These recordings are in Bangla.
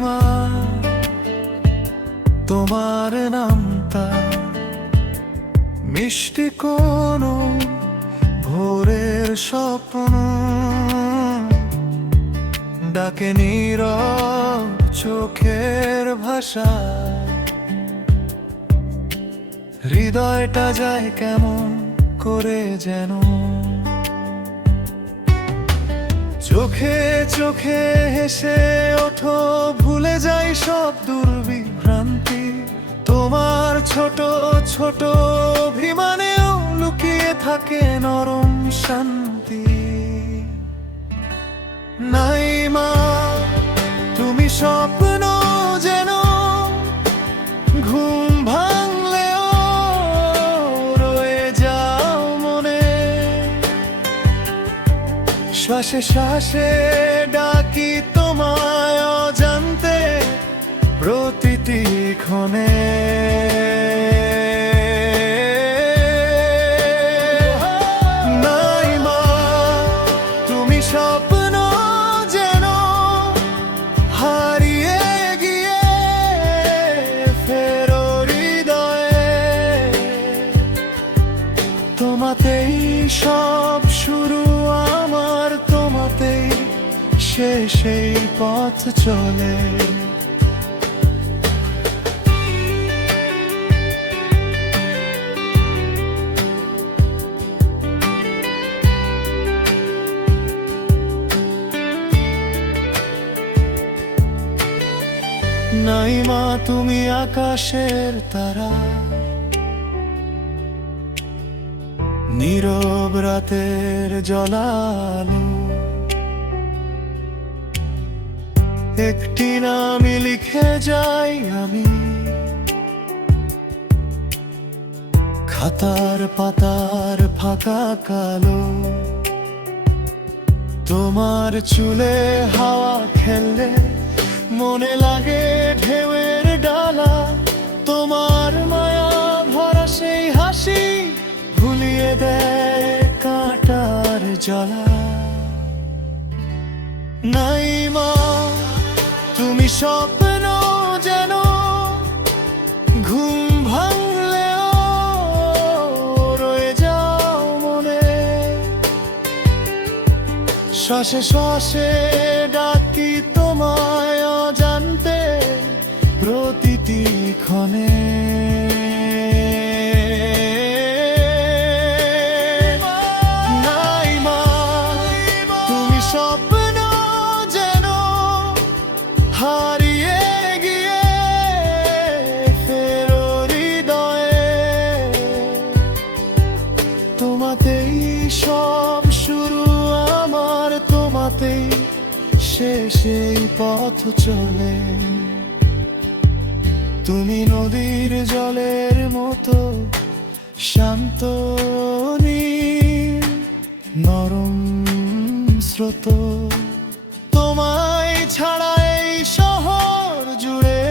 মা তোমার নামটা মিষ্টি কোনো ভোরের স্বপ্ন ডাকে নীরব চোখের ভাষা হৃদয়টা যায় কেমন করে যেন চোখে চোখে হেসে ওঠো ভুলে যাই সব দুর্বিভ্রান্তি তোমার ছোট ছোট অভিমানেও লুকিয়ে থাকে নরম শান্তি নাই মা তুমি স্বপ্ন যেন ঘুম ভাঙলেও রয়ে যাও মনে শ্বাসে শ্বাসে ডাকি তোমায় অজান্তে প্রতিটি ক্ষণে নাই মা তুমি স্বপ্ন যেন হারিয়ে গিয়ে ফেরো হৃদয়ে তোমাতেই সব শুরু আমার তোমাতেই শেষ এই পথ চলে নাই মা তুমি আকাশের তারা নীরব রাতের জলালো একটি নামই লিখে যাই আমি খাতার পাতার ফাঁকা কালো তোমার চুলে হাওয়া খেললে মনে লাগে ঢেউয়ের ডালা তোমার মায়া ভরা সেই হাসি ভুলিয়ে দেয় কাঁটার জ্বালা নাই মা তুমি স্বপ্ন যেন ঘুম ভাঙলেও রয়ে যাও মনে শ্বাসে শ্বাসে ডাকি তোমায় অজান্তে প্রতিটি ক্ষণে নাই মা তুমি স্বপ্ন যেন হারিয়ে গিয়ে ফেরো হৃদয়ে তোমাতেই সব শুরু আমার তোমাতেই শেষ এই পথ চলে তুমি নদীর জলের মতো শান্ত নীল নরম স্রোত তোমায় ছাড়া এই শহর জুড়ে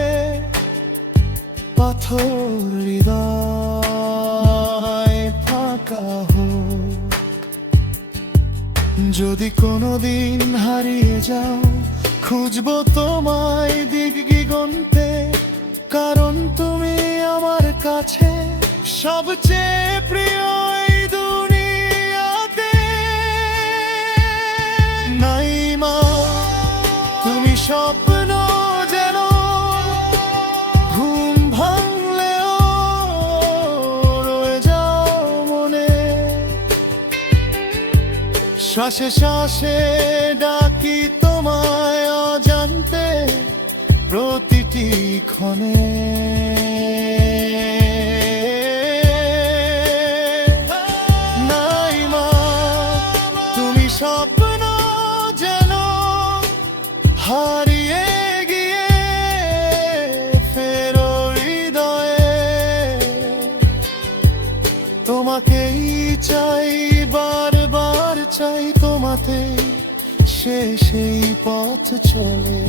পাথর হৃদয় ফাঁকা হোক যদি কোনোদিন হারিয়ে যাও খুঁজবো তোমায় দিক দিগন্তে কারণ তুমি আমার কাছে সবচেয়ে প্রিয় এই দুনিয়াতে নাই মা তুমি স্বপ্ন যেন ঘুম ভাঙলেও রয়ে যাও মনে শ্বাসে শ্বাসে ডাকি তোমায় অজান্তে প্রতিটি ক্ষণে নাই মা তুমি স্বপ্ন যেন হারিয়ে গিয়ে ফেরো হৃদয়ে তোমাকেই চাই বারবার চাই তোমাতে শেষ এই পথ চলে